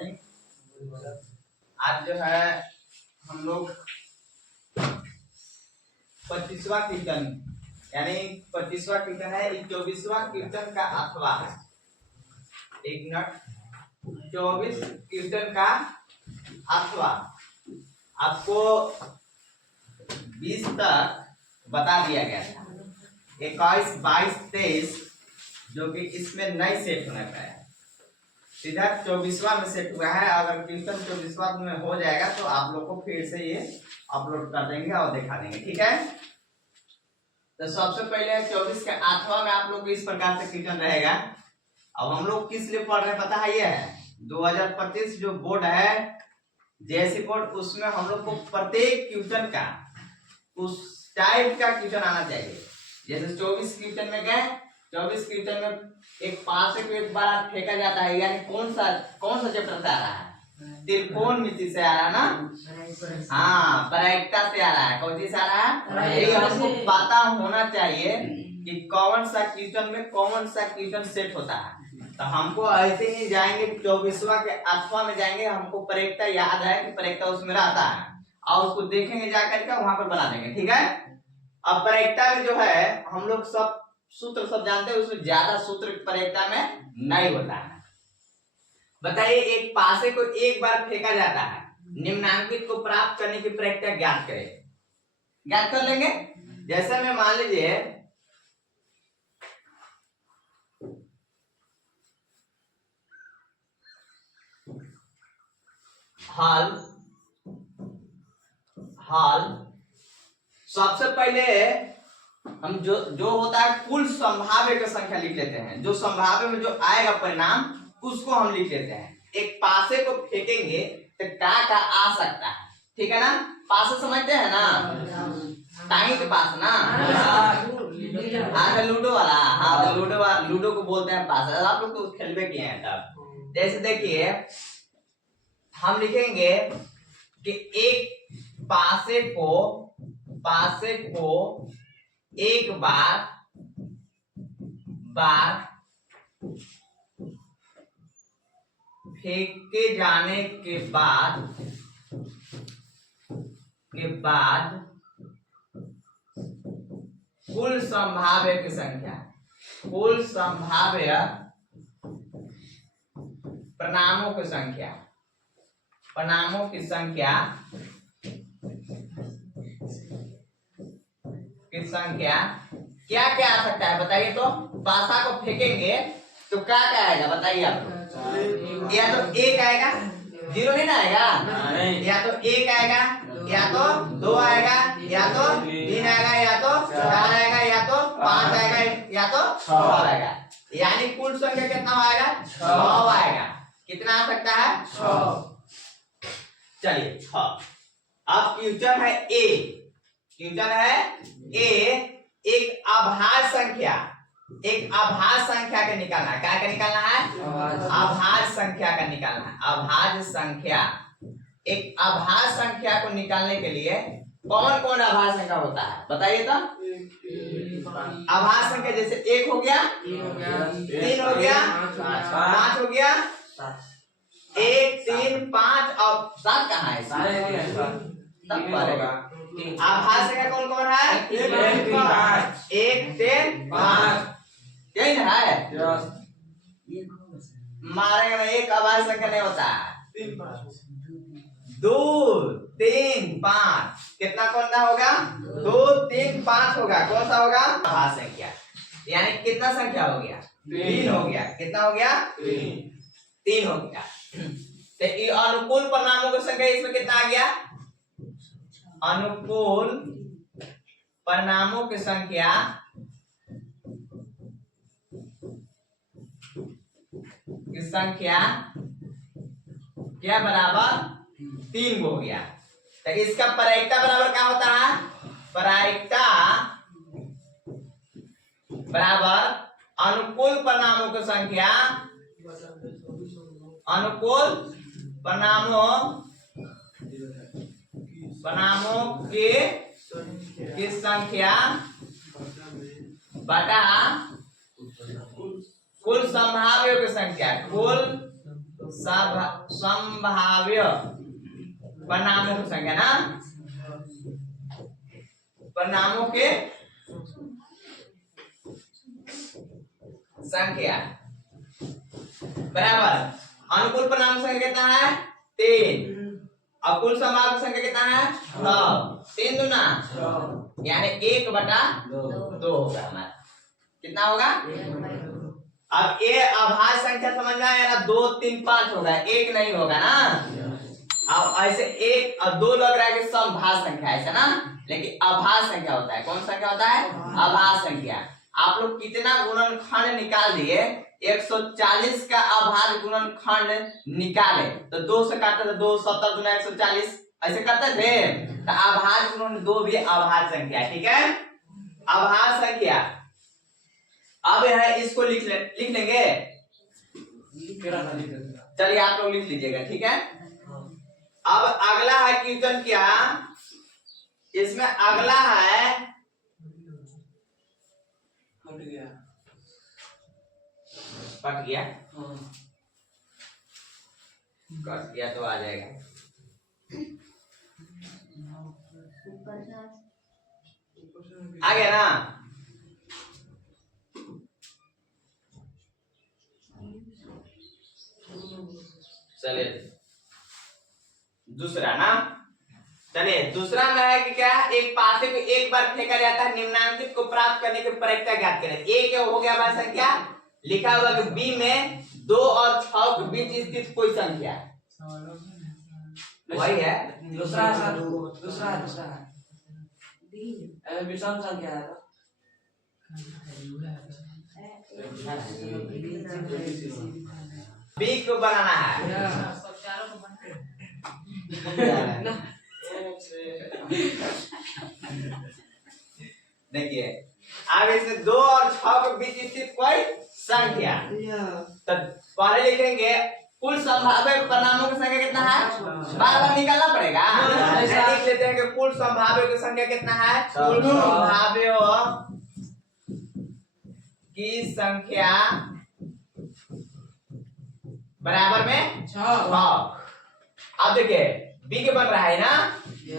Morning. आज जो है हम लोग 25वां कीर्तन यानी 25वां कीर्तन है, 24वां कीर्तन का अथवा है। 1 मिनट। 24 कीर्तन का अथवा आपको 20 तक बता दिया गया था। 21, 22, 23 जो कि इसमें नई सेट होने का है, सीधा 24वां में सेट हुआ है। अगर कीर्तन 24वां में हो जाएगा तो आप लोग को फिर से ये अपलोड कर देंगे और दिखा देंगे, ठीक है। तो सबसे पहले 24 के अथवा में आप लोग को इस प्रकार से कीर्तन रहेगा। अब हम लोग किस लिए पढ़ रहे हैं पता है, ये है 2025 जो बोर्ड है जेएससी बोर्ड, उसमें हम लोग को प्रत्येक कीर्तन का उस टाइप का कीर्तन आना चाहिए। जैसे 24 कीर्तन में गए, 24 कीर्तन में एक पासे को एक बार फेंका जाता है, यानी कौन सा चैप्टर से आ रहा है, त्रिकोणमिति से आ रहा है ना। हाँ, प्रायिकता से आ रहा है। कौन सी से आ रहा है, ये हमको पता होना चाहिए कि कौन सा कीर्तन में कौन सा कीर्तन सेट होता है। तो हमको ऐसे ही जाएंगे 24वां के अथवा में जाएंगे, हमको प्रायिकता याद है कि प्रायिकता उसमें रहता है और उसको देखेंगे जाकर के वहां पर बना देंगे, ठीक है। अब प्रायिकता में जो है हम लोग सब सूत्र सब जानते हैं, उसमें ज्यादा सूत्र प्रायिकता में नहीं होता है। बताइए, एक पासे को एक बार फेंका जाता है, निम्नांकित को प्राप्त करने की प्रायिकता ज्ञात करें। ज्ञात कर लेंगे। जैसे में मान लीजिए हाल सबसे पहले हम जो होता है कुल संभाव्य का संख्या लिख लेते हैं। जो संभाव्य में जो आएगा परिणाम उसको हम लिख लेते हैं। एक पासे को फेंकेंगे तो क्या आ सकता है, ठीक है ना। पासे समझते हैं ना, टाइम के पास ना, हाँ लूडो वाला। हाँ लूडो को बोलते हैं पासे। आप लोग तो खेलवे किए हैं तब। जैसे देखिए हम लिखेंगे कि एक पासे को एक बार फेंके जाने के बाद कुल संभाव्य की संख्या, कुल संभाव्य परिणामों की संख्या क्या क्या आ सकता है बताइए। तो पासा को फेंकेंगे तो क्या क्या आएगा बताइए आप। या तो 1 आएगा, 0 नहीं ना आएगा, या तो 1 आएगा, या तो 2 आएगा, या तो 3 आएगा, या तो 4 आएगा, या तो 5 आएगा, या तो 6 आएगा। यानी कुल संख्या कितना आएगा, 6 आएगा। कितना आ सकता है, 6। चलिए 6। अब क्वेश्चन है ए, एक अभाज्य संख्या का निकालना है। क्या का निकालना है, अभाज्य संख्या का निकालना है। अभाज्य संख्या, एक अभाज्य संख्या को निकालने के लिए कौन कौन अभाज्य संख्या होता है बताइए तो। अभाज्य संख्या जैसे 1 हो गया, 3 हो गया, 5 हो गया, 1, 3, 5 और 7 कहाँ है, तब पड़ेगा। आभाज्य संख्या कौन कौन है, 1, 3, 5 यही ना है। मारेंगे ना, एक अभाज्य संख्या नहीं होता है। 2, 3, 5 कितना कौन सा होगा, 2, 3, 5 होगा। कौन सा होगा, अभाज्य संख्या। यानी कितना संख्या हो गया, 3 हो गया। कितना हो गया, 3 हो गया। तो ये अनुकूल परिणामों की संख्या इसमें कितना आ गया, अनुकूल परिणामों की संख्या क्या बराबर 3 हो गया। तो इसका प्रायिकता बराबर क्या होता है, प्रायिकता बराबर अनुकूल परिणामों की संख्या, अनुकूल परिणामों की संख्या बटा कुल संभाव्यों की संख्या, कुल संभाव्य परिणामों की संख्या ना, परिणामों के संख्या बराबर अनुकूल परिणाम की संख्या कितना है 3, और कुल संभाव्य की संख्या कितना है 6, 3 दूना यानी 1/2 होगा हमारा। कितना होगा? अब ये अभाज्य संख्या समझ में आया ना, 2 3 5 होगा, 1 नहीं होगा ना। अब ऐसे 1 और 2 लग रहा है कि समभाज्य संख्या ऐसा ना, लेकिन अभाज्य संख्या होता है। कौन संख्या होता है? अभाज्य संख्या। आप लोग कितना गुणनखंड निकाल दिए, 140 का अभाज्य गुणनखंड निकाले तो 2 से काटे तो 2 7 गुना 140 ऐसे करते थे। तो अभाज्य गुणन 2 भी अभाज्य संख्या है, ठीक है। अभाज्य संख्या अब है, इसको लिख लेंगे। चलिए आप लोग लिख लीजिएगा, ठीक है। अब अगला है कीर्तन क्या, इसमें अगला है कट गया, कट गया तो आ जाएगा। आ गया ना। चलिए दूसरा ना, चलिए दूसरा में है कि क्या, एक पासे को एक बार फेंका जाता है, निम्नांकित को प्राप्त करने की प्रक्रिया ज्ञात करें। ए क्या हो गया हमारी संख्या, लिखा हुआ कि बी में 2 और 6 के बीच स्थित कोई संख्या वही है। दूसरा विषम संख्या है। बी को बनाना है। देखिए अब इसमें 2 और 6 के बीच स्थित कोई संख्या, तो पहले लिखेंगे कुल संभाव्य परिणामों की संख्या कितना है, बार बार निकालना पड़ेगा। लिख लेते हैं कि कुल संभाव्य की संख्या कितना है, कुल संभाव्य की संख्या बराबर में 6। अब देखिए बी के बन रहा है ना।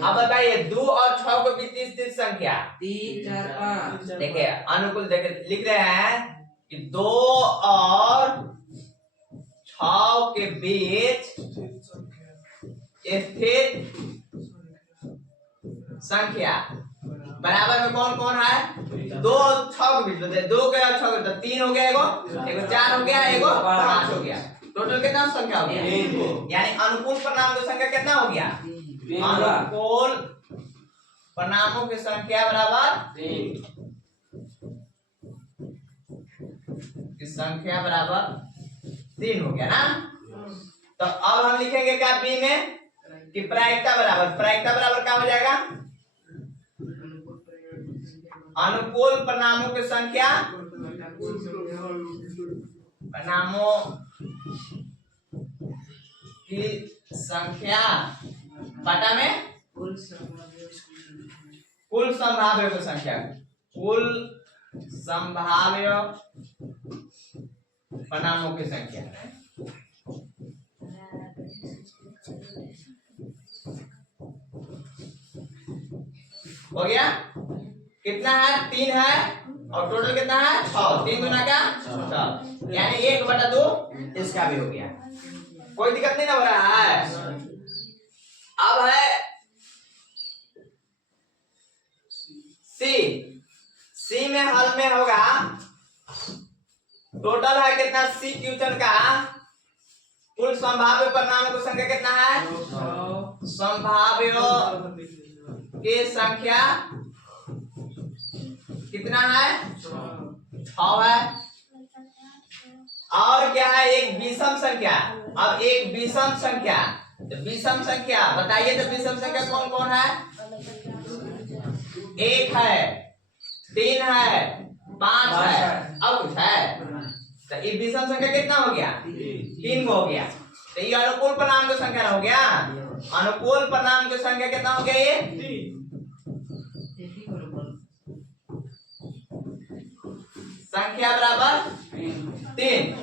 अब बताइए 2 और 6 के बीच स्थित संख्या 3 4 5। देखिए अनुकूल, देखिए लिख रहे हैं कि 2 और 6 के बीच स्थित संख्या बराबर में कौन कौन है, 2 6 के बीच, 2 के और 6 के, 3 हो गया, एगो 4 हो गया, एगो 5 हो गया, टोटल कितना संख्या हो गया, यानी अनुकूल परिणाम की संख्या कितना हो गया, अनुकूल परिणामों की संख्या बराबर 3 की संख्या बराबर 3 हो गया ना। तो अब हम लिखेंगे क्या बी में कि प्रायिकता बराबर क्या हो जाएगा, अनुकूल परिणामों की संख्या, परिणामों की संख्या बटा में कुल संभाव्य की संख्या, कुल संभाव्य परिणामों की संख्या। हो गया, कितना है 3 है और टोटल कितना है 6, 3 गुना क्या 6, यानी 1/2 इसका भी हो गया। कोई दिक्कत नहीं ना हो रहा है। अब है सी में हल में होगा, टोटल है कितना सी क्यूचन का, कुल संभाव्य परिणामों की संख्या कितना है, संभाव्य की संख्या कितना है 6 है। और क्या है, एक विषम संख्या। अब एक विषम संख्या, तो विषम संख्या बताइए, तो विषम संख्या कौन कौन है, 1 है, 3 है, 5 है, अब कुछ है, तो ये विषम संख्या कितना हो गया, 3 हो गया। तो ये अनुकूल परिणाम की संख्या हो गया, अनुकूल परिणाम की संख्या कितना हो गया, ये 3 संख्या बराबर 3।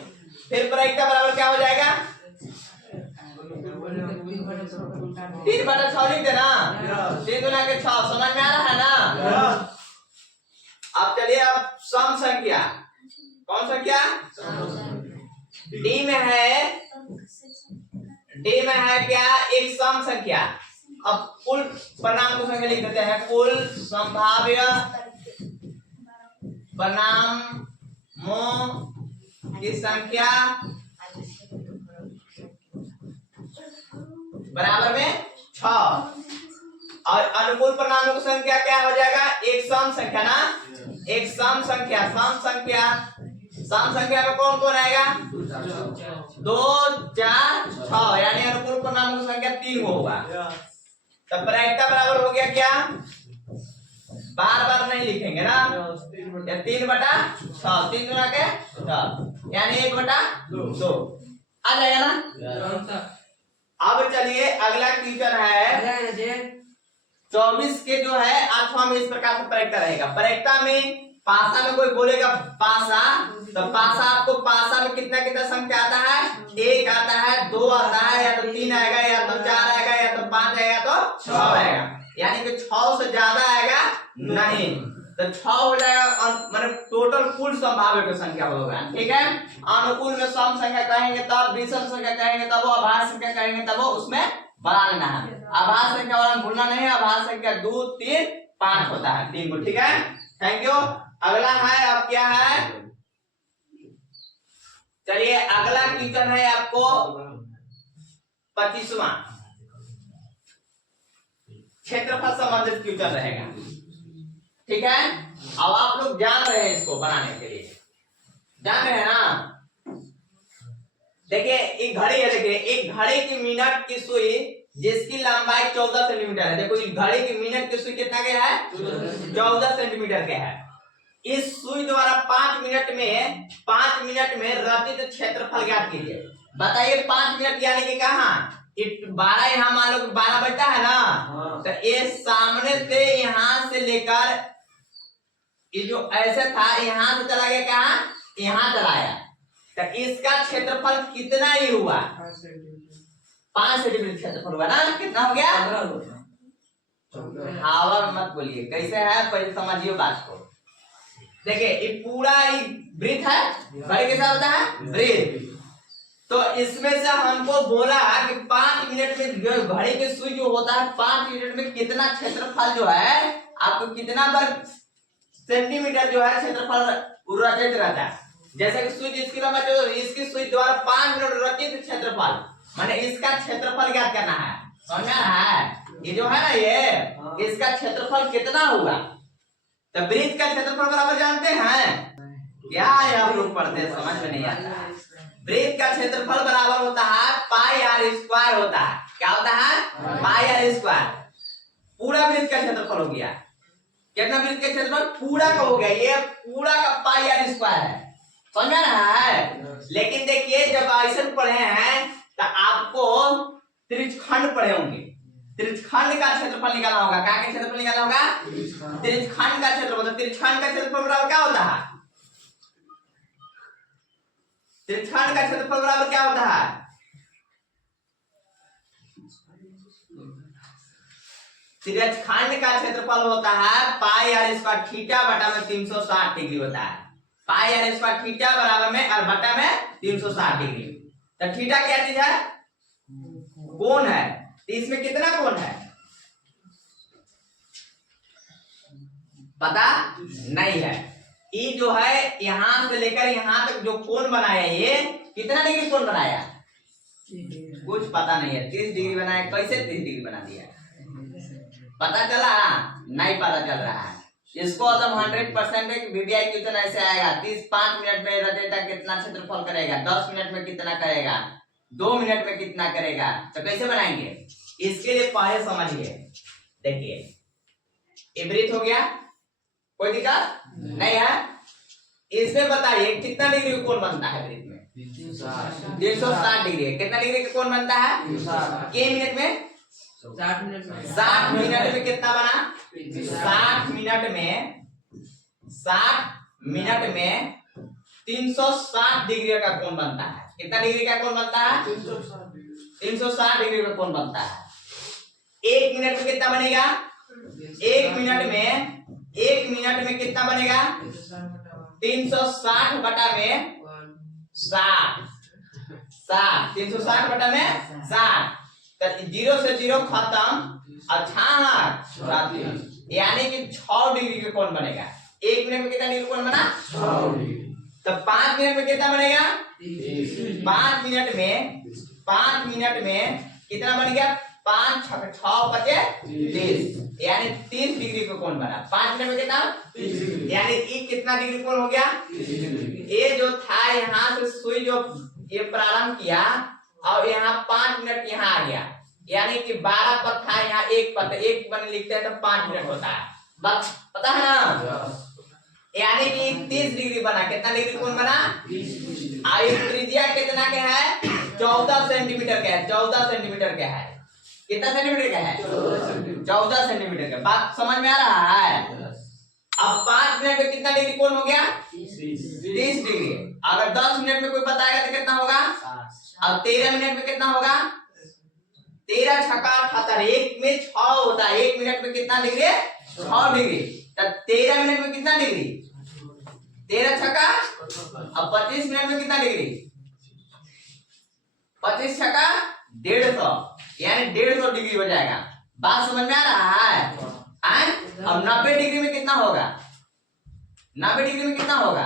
फिर प्रायिकता बराबर क्या हो जाएगा, 3/6 लिख देना। 3 गुना के 6 समझ में आ रहा है ना। अब चलिए अब सम संख्या, कौन संख्या डी में है क्या एक सम संख्या। अब कुल परिणाम को संख्या लिख देते हैं। कुल संभाव्य परिणामों की संख्या बराबर में 6 और अनुकूल परिणामों की संख्या क्या हो जाएगा एक सम संख्या ना। एक सम संख्या में कौन कौन आएगा 2 4 6 यानी अनुकूल परिणामों की संख्या 3 होगा। तब प्रायिकता बराबर हो गया क्या, बार बार नहीं लिखेंगे ना, 3/6 3 गुना के 6 यानी 1/2 आ जाएगा ना। अब चलिए अगला क्वेश्चन है 24 के जो है अथवा में इस प्रकार से प्रायिकता रहेगा। प्रायिकता में पासा में कोई बोलेगा पासा, तो पासा आपको पासा में कितना कितना संख्या आता है 1 आता है 2 आता है या तो 3 आएगा या तो 4 आएगा या तो 5 आएगा या तो 6 आएगा, यानी कि 6 से ज्यादा आएगा नहीं। तो 6 हो जाएगा मतलब टोटल कुल संभाव्य की संख्या होगा। ठीक है, अनुकूल में सम संख्या कहेंगे तब, विषम संख्या कहेंगे तब, आभास संख्या कहेंगे तब उसमें बढ़ा लेना है। आभास संख्या वाला भूलना नहीं है, आभास संख्या 2 3 5 होता है 3 को। ठीक है, थैंक यू। अगला है अब क्या है, चलिए अगला क्वेश्चन है आपको 25वां क्षेत्रफल संबंधित क्वेश्चन रहेगा। ठीक है, अब आप लोग जान रहे हैं इसको बनाने के लिए, जान रहे हैं ना। देखिए एक घड़ी है, देखिए एक घड़ी की मिनट की सुई जिसकी लंबाई 14 सेंटीमीटर है। देखो इस घड़ी की मिनट की सुई कितना के है 14 सेंटीमीटर के है। इस सुई द्वारा 5 मिनट में रचित क्षेत्रफल ज्ञात कीजिए। बताइए 5 मिनट यानी कि कहाँ 12 यहाँ मान लो 12 बजता है ना, तो ये सामने से यहाँ से लेकर ये जो ऐसे था यहाँ से चला गया कहाँ यहाँ चला गया, तो इसका क्षेत्रफल कितना ही हुआ 5 सेंटीमीटर क्षेत्रफल हुआ ना। कितना हो गया हवा में मत बोलिए, कैसे है पहले समझिए बात को। देखिए ये पूरा वृत्त है, घड़ी कैसा होता है वृत्त, तो इसमें से हमको बोला कि 5 मिनट में घड़ी की सुई जो होता है 5 मिनट में कितना क्षेत्रफल जो है आपको कितना वर्ग सेंटीमीटर जो है क्षेत्रफल रचित रहता है। जैसे कि सुई जिसकी लंबाई जो इसकी सुई द्वारा 5 मिनट रचित क्षेत्रफल माने इसका क्षेत्रफल ज्ञात करना है। समझ में आ रहा है, ये जो है ना ये इसका क्षेत्रफल कितना होगा। तो वृत्त का क्षेत्रफल बराबर जानते हैं क्या है, आप लोग पढ़ते हैं समझ में नहीं आता। वृत्त का क्षेत्रफल बराबर होता है पाई आर स्क्वायर होता है। क्या होता है पाई आर स्क्वायर। पूरा वृत्त का क्षेत्रफल हो गया कितना, वृत्त का क्षेत्रफल पूरा का हो गया, ये पूरा का पाई आर स्क्वायर है। समझ में रहा है। लेकिन देखिए जब ऐसे पढ़े हैं तो आपको त्रिज्यखंड पढ़े होंगे, त्रिज्यखंड का क्षेत्रफल निकालना होगा। क्या का क्षेत्रफल निकालना होगा त्रिज्यखंड का क्षेत्रफल। तो त्रिज्यखंड का क्षेत्रफल बराबर क्या होता है, त्रिज्यखंड का क्षेत्रफल बराबर क्या होता है त्रिज्यखंड का क्षेत्रफल होता है पाई आर स्क्वायर थीटा बटा में 360 डिग्री होता है। पाई आर स्क्वायर थीटा बराबर में और बटा में 360 डिग्री। तो थीटा क्या चीज है कोण है, तो इसमें कितना कोण है पता नहीं है। ये जो है यहां से लेकर यहां तक जो कोण बनाया ये कितना डिग्री कोण बनाया कुछ पता नहीं है। 30 डिग्री बनाया, कैसे 30 डिग्री बना दिया पता चला नहीं, पता चल रहा है। इसको एकदम 100% एक वीवीआई क्वेश्चन ऐसे आएगा 5 मिनट में रचयिता कितना क्षेत्रफल करेगा, 10 मिनट में कितना करेगा, 2 मिनट में कितना करेगा, तो कैसे बनाएंगे इसके लिए पहले समझिए। देखिए ये वृत्त हो गया, कोई दिक्कत नहीं है। इसमें बताइए कितना डिग्री का कोण बनता है वृत्त में 360 डिग्री। कितना डिग्री का कोण बनता है के मिनट में 60 मिनट में कितना बना 60 मिनट में 360 डिग्री का कोण बनता है। कितना डिग्री का कोण बनता है 360 डिग्री का कोण बनता है। 1 मिनट में कितना बनेगा? 1 मिनट में कितना बनेगा? 360 बटा में 60 360 बटा में 60। तो 0 से 0 खत्म। अच्छा यानी कि 6 डिग्री का कोण बनेगा। 1 मिनट में कितना डिग्री कोण बना? 6 डिग्री। तो 5 मिनट में कितना बनेगा? 5 मिनट में कितना बन गया? 5 6 बचे 30 यानी 30 डिग्री का कोण बना। 5 मिनट में कितना? यानी ये कितना डिग्री कोण हो गया? ये जो था यहाँ से सुई जो ये प्रारंभ किया और यहाँ 5 मिनट यहाँ आ गया, यानी कि 12 पर था, यहाँ 1 पर, 1 बने लिखते हैं तो 5 मिनट होता है। बस पता है ना? यानी कि 30 डिग्री बना। कितना डिग्री कोण बना? त्रिज्या कितना के है? 14 सेंटीमीटर का है। 14 सेंटीमीटर का है। कितना सेंटीमीटर का है? 14 सेंटीमीटर का। बात समझ में आ रहा है? अब 5 मिनट में कितना डिग्री कोण हो गया? 30 डिग्री। अगर 10 मिनट में कोई बताएगा तो कितना होगा? अब 13 मिनट में कितना होगा? 13 छक्का 78। 1 में 6 होता है। 1 मिनट में कितना डिग्री? 6 डिग्री। तब 13 मिनट में कितना डिग्री? 13 छक्का। अब 25 मिनट में कितना डिग्री? 25 छक्का 150 यानी 150 डिग्री हो जाएगा। बात समझ में आ रहा है? अब 90 डिग्री में कितना होगा? 90 डिग्री में कितना होगा?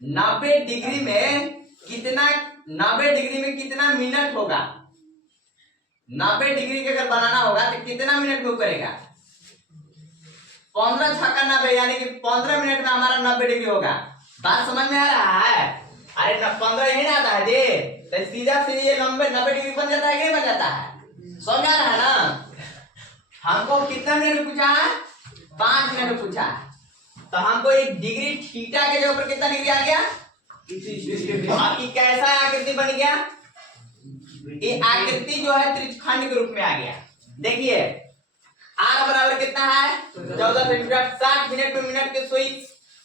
90 डिग्री में कितना? 90 डिग्री में कितना मिनट होगा? 90 डिग्री के अगर बनाना होगा तो कितना मिनट में करेगा? 15 छक्का 90 यानी कि 15 मिनट में हमारा 90 डिग्री होगा। बात समझ में आ रहा है? अरे 15 यही ना आता है जी, तो सीधा से ये 90 डिग्री बन जाता है कि नहीं बन जाता है? समझ आ रहा है ना? हमको कितना मिनट में पूछा है? 5 मिनट में पूछा है। तो हमको एक डिग्री थीटा के ऊपर कितना डिग्री आ गया? आपकी कैसा आकृति बन गया? ये आकृति जो है त्रिज्यखंड के रूप में आ गया। देखिए आर बराबर कितना है? 14 सेंटीमीटर। 60 मिनट में मिनट की सुई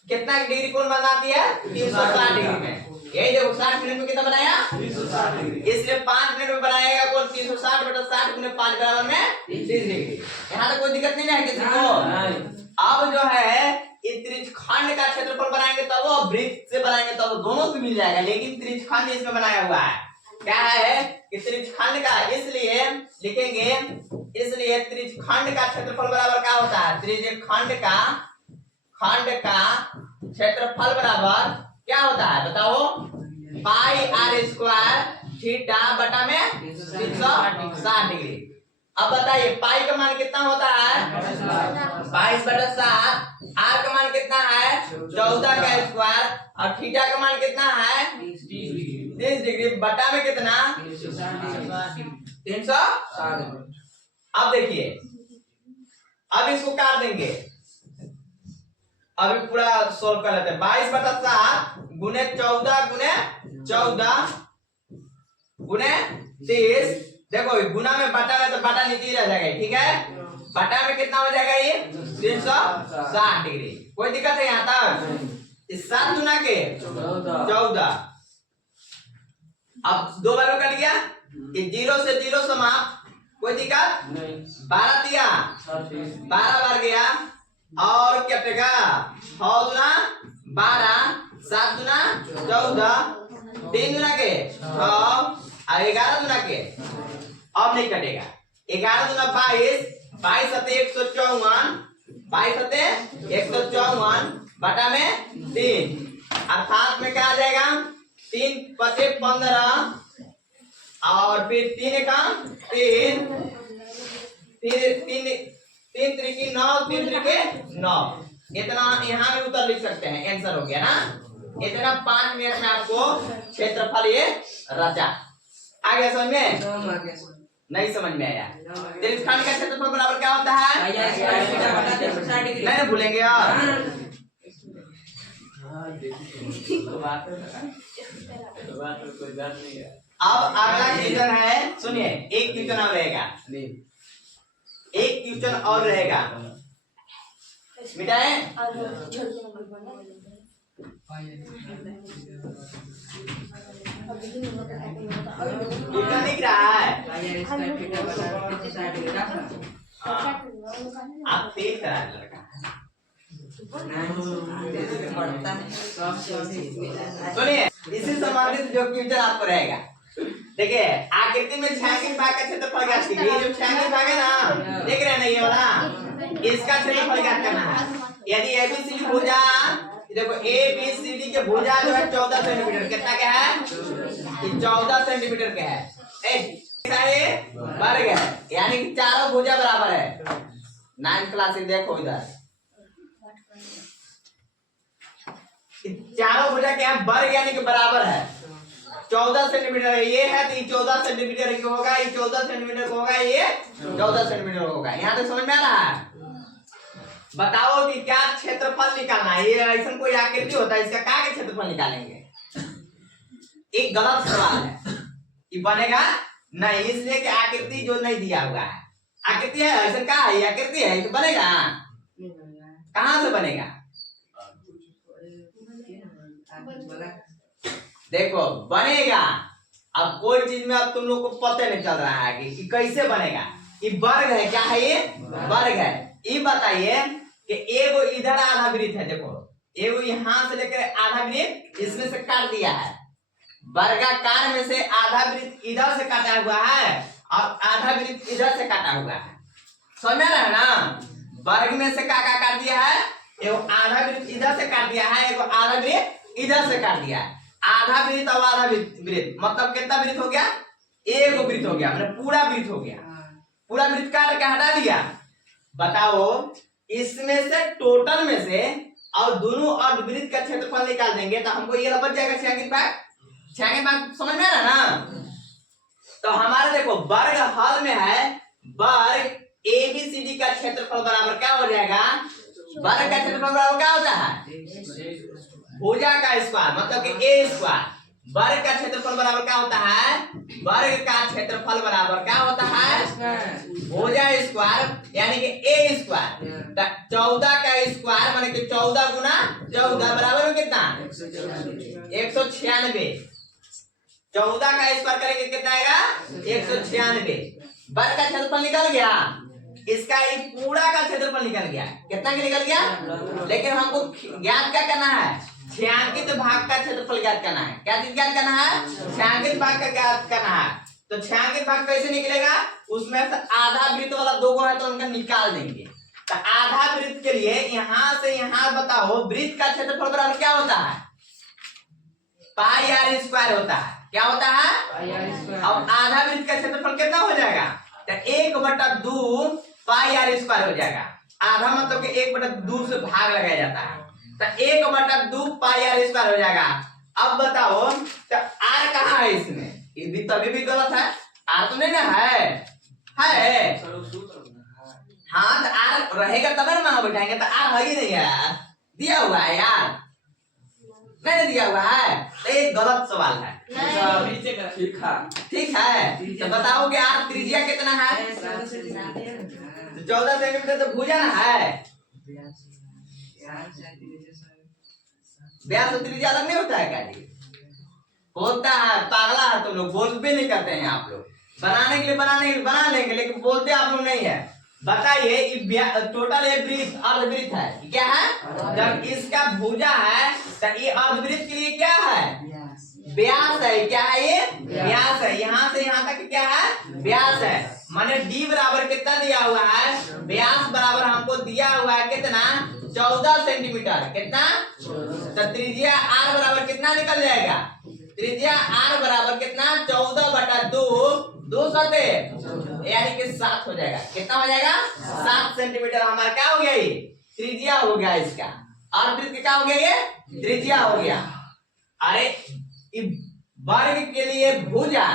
कितना डिग्री कोण बनाती है? 360 डिग्री में। यही देखो 60 मिनट में कितना बनाया? 360 डिग्री। इसलिए 5 मिनट में बनाएगा कोण 360 बटा 60 गुने 5 बराबर में 30 डिग्री। यहाँ तो कोई दिक्कत नहीं है किसी को। अब जो है ये त्रिज्यखंड का क्षेत्रफल बनाएंगे तब, वो वृत्त से बनाएंगे तब, दोनों से मिल जाएगा, लेकिन त्रिज्यखंड इसमें बनाया हुआ है। क्या है कि त्रिज्यखंड का, इसलिए लिखेंगे, इसलिए त्रिज्यखंड का क्षेत्रफल बराबर क्या होता है? त्रिज्यखंड का क्षेत्रफल बराबर क्या होता है बताओ? पाई आर स्क्वायर थीटा बटा में 360 डिग्री। अब बताइए पाई का मान कितना होता है? 22 बटा 7। आर का मान कितना है? 14 का स्क्वायर। और थीटा का मान कितना है? 30 डिग्री बटा में कितना? 360। अब देखिए, अब इसको काट देंगे। अभी पूरा सोल्व कर लेते हैं। 22 बटा 7 गुने 14 गुने 14 गुने 30। देखो गुना में बटा में तो बटा नीचे रह जाएगा, ठीक है? बटा में कितना हो जाएगा? ये 360 डिग्री। कोई दिक्कत है यहाँ तक? इस 7 गुना के 14। अब 2 बार कर लिया, ये 0 से 0 समाप्त, कोई दिक्कत नहीं। 12 दिया 12 बार गया और क्या बचेगा? 6 गुना 12, 7 गुना 14, 3 गुना के 6 और 11 गुना के, अब नहीं कटेगा। 11 गुना 22, 22 सते 154, 22 सते 154 बटा में 3, अर्थात में क्या आ जाएगा? 3 पचे 15 और फिर 3 का 3, फिर 3 त्रिकी 9, 3 त्रिके 9। इतना यहाँ भी उत्तर लिख सकते हैं, आंसर हो गया ना? इतना 5 मिनट में आपको क्षेत्रफल ये रचा। आ गया समझ में? नहीं समझ में आया? त्रिज्यखंड का क्षेत्रफल बराबर क्या होता है? नहीं भूलेंगे यार। अब अगला क्वेश्चन है, सुनिए, एक क्वेश्चन और रहेगा, एक क्वेश्चन और रहेगा। मिटाए इतना दिख रहा है आप देख रहा है लड़का सुनिए इसी संबंधित जो क्वेश्चन आपको रहेगा देखिए आकृति में छायांकित भाग का क्षेत्रफल ज्ञात कीजिए। ये जो छायांकित भाग है ना देख रहे हैं ना ये वाला इसका क्षेत्रफल ज्ञात करना है। यदि एबीसीडी भुजा देखो एबीसीडी के भुजा जो है 14 सेंटीमीटर कितना क्या है ये 14 सेंटीमीटर का है सारे वर्ग है यानी कि चारों भुजा बराबर है। 9th क्लास से देखो इधर चारों भुजा क्या है वर्ग यानी कि बराबर है 14 सेंटीमीटर है ये है तो ये 14 सेंटीमीटर की होगा ये 14 सेंटीमीटर का होगा ये 14 सेंटीमीटर होगा। यहाँ तक समझ में आ रहा है। बताओ कि क्या क्षेत्रफल निकालना है। ये ऐसा कोई आकृति होता है इसका क्या क्षेत्रफल निकालेंगे। एक गलत सवाल है कि बनेगा नहीं इसलिए कि आकृति जो नहीं दिया हुआ है आकृति है ऐसा क्या है आकृति है तो बनेगा कहां से बनेगा। देखो बनेगा अब कोई चीज में अब तुम लोग को पता नहीं चल रहा है कि कैसे बनेगा। ये वर्ग है क्या है ये वर्ग है। ये बताइए कि एगो इधर आधा वृत्त है देखो एगो यहाँ से लेकर आधा वृत्त इसमें से काट दिया है वर्गाकार में से आधा वृत्त इधर से काटा हुआ है और आधा वृत्त इधर से काटा हुआ है। समझ में रहा है ना। वर्ग में से का काट दिया है एगो आधा वृत्त इधर से काट दिया है एगो आधा वृत्त इधर से काट दिया है। आधा वृत्त और आधा वृत्त मतलब कितना वृत्त हो गया एक वृत्त हो गया मतलब पूरा वृत्त हो गया। पूरा वृत्त काट के हटा दिया। बताओ इसमें से टोटल में से और दोनों अर्धवृत्त का क्षेत्रफल निकाल देंगे तो हमको ये बच जाएगा छायांकित भाग समझ में आ रहा ना। तो हमारे देखो वर्ग हल में है वर्ग एबीसीडी का क्षेत्रफल बराबर क्या हो जाएगा। वर्ग का क्षेत्रफल बराबर क्या होता है भुजा का स्क्वायर मतलब कि ए स्क्वायर। वर्ग का क्षेत्रफल बराबर क्या होता है वर्ग का क्षेत्रफल बराबर क्या होता है भुजा स्क्वायर यानी कि ए स्क्वायर। 14 का स्क्वायर माने कि 14 गुना 14 बराबर में कितना 196। 14 का स्क्वायर करेंगे कितना आएगा 196। वर्ग का क्षेत्रफल निकल गया इसका एक पूरा का क्षेत्रफल निकल गया कितना का निकल गया। लेकिन हमको ज्ञात क्या करना है छायांकित भाग का क्षेत्रफल ज्ञात करना है। क्या चीज ज्ञात करना है छायांकित भाग का ज्ञात करना है। तो छायांकित भाग कैसे निकलेगा उसमें से आधा वृत्त वाला दो गो है तो उनका निकाल देंगे। तो आधा वृत्त के लिए यहाँ से यहाँ बताओ वृत्त का क्षेत्रफल बराबर क्या होता है पाई आर स्क्वायर होता है। क्या होता है अब आधा वृत्त का क्षेत्रफल कितना हो जाएगा तो 1/2 पाई आर स्क्वायर हो जाएगा। आधा मतलब कि 1/2 से भाग लगाया जाता है तो 1/2 पाई आर स्क्वायर हो जाएगा। अब बताओ तो आर कहाँ है इसमें ये भी तभी भी गलत है आर तो नहीं ना है हाँ तो आर रहेगा तब ना बैठाएंगे तो आर है ही नहीं है दिया हुआ है यार नहीं दिया हुआ है तो ये गलत सवाल है। ठीक है तो बताओ कि आर त्रिज्या कितना है तो 14 सेंटीमीटर तो भुजा ना है। व्यास और त्रिज्या अलग नहीं होता है क्या जी होता है पागला है तुम लोग बोल भी नहीं करते हैं आप लोग बनाने के लिए बना लेंगे लेकिन बोलते आप लोग नहीं है। बताइए टोटल ये वृत्त अर्धवृत्त है क्या है जब इसका भुजा है तो ये अर्धवृत्त के लिए क्या है व्यास है। क्या है ये व्यास है। यहाँ से यहाँ तक क्या है व्यास है माने डी बराबर कितना दिया हुआ है व्यास बराबर हमको दिया हुआ है कितना 14 सेंटीमीटर कितना तो त्रिज्या आर बराबर कितना निकल जाएगा त्रिज्या आर बराबर कितना 14/2 2 सते यानी कि 7 हो जाएगा। कितना हो जाएगा 7 सेंटीमीटर हमारा क्या हो गया ये त्रिज्या हो गया इसका अर्धवृत्त क्या हो गया ये त्रिज्या हो गया। अरे वर्ग के लिए भुजा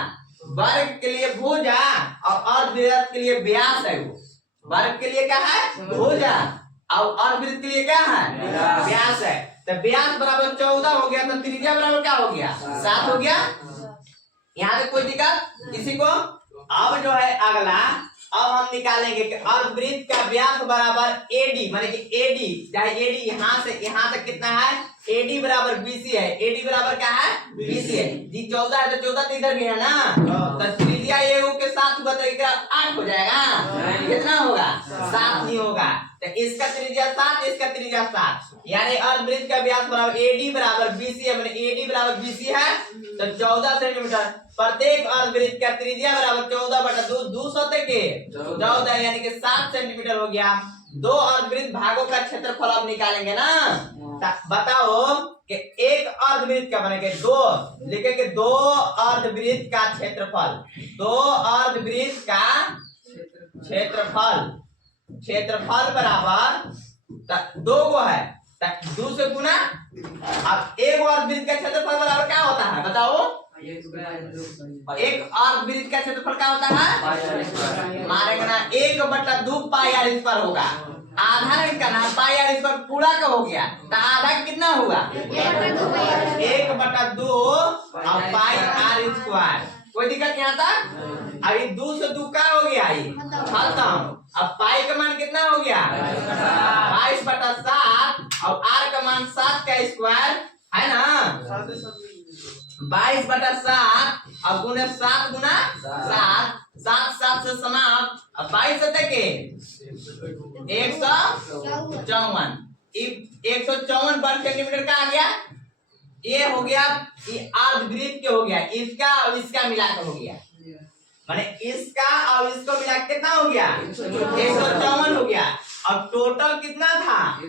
और अर्धवृत्त के लिए व्यास है। वो वर्ग के लिए क्या है भुजा और अर्धवृत्त के लिए क्या है व्यास है। तो व्यास बराबर 14 हो गया तो त्रिज्या बराबर क्या हो गया 7 हो गया। यहाँ पे कोई दिक्कत किसी को। अब जो है अगला अब हम निकालेंगे कि अर्धवृत्त का व्यास बराबर एडी, माने कि एडी चाहे एडी यहां से यहां तक कितना है, एडी बराबर बीसी है। एडी बराबर क्या है, बीसी है जी। 14 है तो 14 तो इधर भी है ना, तो त्रिज्या एओ के साथ हुआ तो इसका 8 हो जाएगा, कितना होगा 7 ही होगा। तो इसका त्रिज्या 7, इसका त्रिज्या 7, यानी अर्धवृत्त का व्यास बराबर एडी बराबर बीसी है, माने एडी बराबर बीसी है तो 14 सेंटीमीटर। प्रत्येक अर्धवृत्त का त्रिज्या बराबर 14/2, 2 सतह के 14 यानी कि 7 सेंटीमीटर हो गया। दो अर्धवृत्त भागों का क्षेत्रफल अब निकालेंगे ना, बताओ कि एक अर्धवृत्त का बनेगा दो, लिखेंगे दो अर्धवृत्त का क्षेत्रफल, दो अर्धवृत्त का क्षेत्रफल, क्षेत्रफल बराबर 2 को है 2 से गुना। अब एक अर्धवृत्त का क्षेत्रफल बराबर क्या होता है बताओ, एक अर्धवृत्त का क्षेत्रफल क्या होता है, मारेंगे ना 1/2 पाई आर स्क्वायर होगा। आधा नहीं करना, पाई आर स्क्वायर पूरा का हो गया तो आधा कितना होगा 1/2 और पाई आर स्क्वायर। कोई दिक्कत नहीं आता। अभी 2 से 2 का हो गया ये खत्म। अब पाई का मान कितना हो गया 22/7 और आर का मान 7 का स्क्वायर है ना, 22/7 अब गुने 7 गुना 7, 7 से समाप्त। अब 22 सतह के 154, 154 वर्ग सेंटीमीटर का आ गया। ये हो गया, ये अर्धवृत्त के हो गया, इसका और इसका मिलाकर हो गया, माने इसका और इसको मिला कितना हो गया 154 हो गया। अब टोटल कितना था,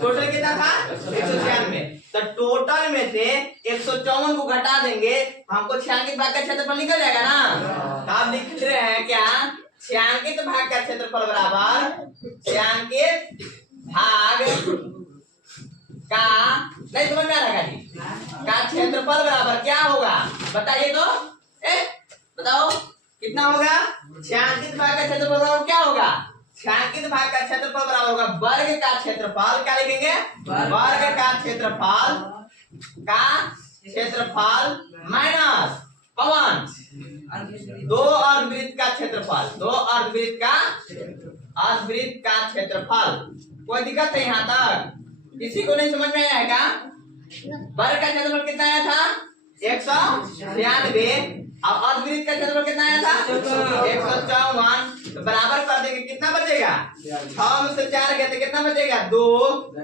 टोटल कितना था 196। तो टोटल में से 154 को घटा देंगे हमको छायांकित भाग का क्षेत्रफल निकल जाएगा ना। तो आप लिख रहे हैं क्या, छायांकित भाग का क्षेत्रफल बराबर छायांकित भाग का, नहीं समझ में आ रहा जी, का क्षेत्रफल बराबर क्या होगा बताइए तो, बताओ कितना होगा। छायांकित भाग का क्षेत्रफल बराबर क्या होगा, छायांकित भाग का क्षेत्रफल बराबर होगा वर्ग का क्षेत्रफल, क्या लिखेंगे वर्ग का क्षेत्रफल, का क्षेत्रफल माइनस कौन, दो अर्धवृत्त का क्षेत्रफल, दो अर्धवृत्त का क्षेत्रफल। कोई दिक्कत है यहाँ तक, किसी को नहीं समझ में आया है क्या। वर्ग का क्षेत्रफल कितना आया था 196 और अर्धवृत्त का क्षेत्रफल कितना आया था 154। तो बराबर कर देंगे, कितना बचेगा 6 में से 4 गया तो कितना बचेगा 2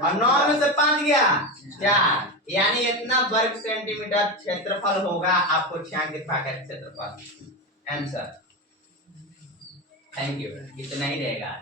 और 9 में से 5 गया 4, यानी इतना वर्ग सेंटीमीटर क्षेत्रफल होगा आपको छायांकित भाग का क्षेत्रफल। आंसर, थैंक यू, इतना ही रहेगा।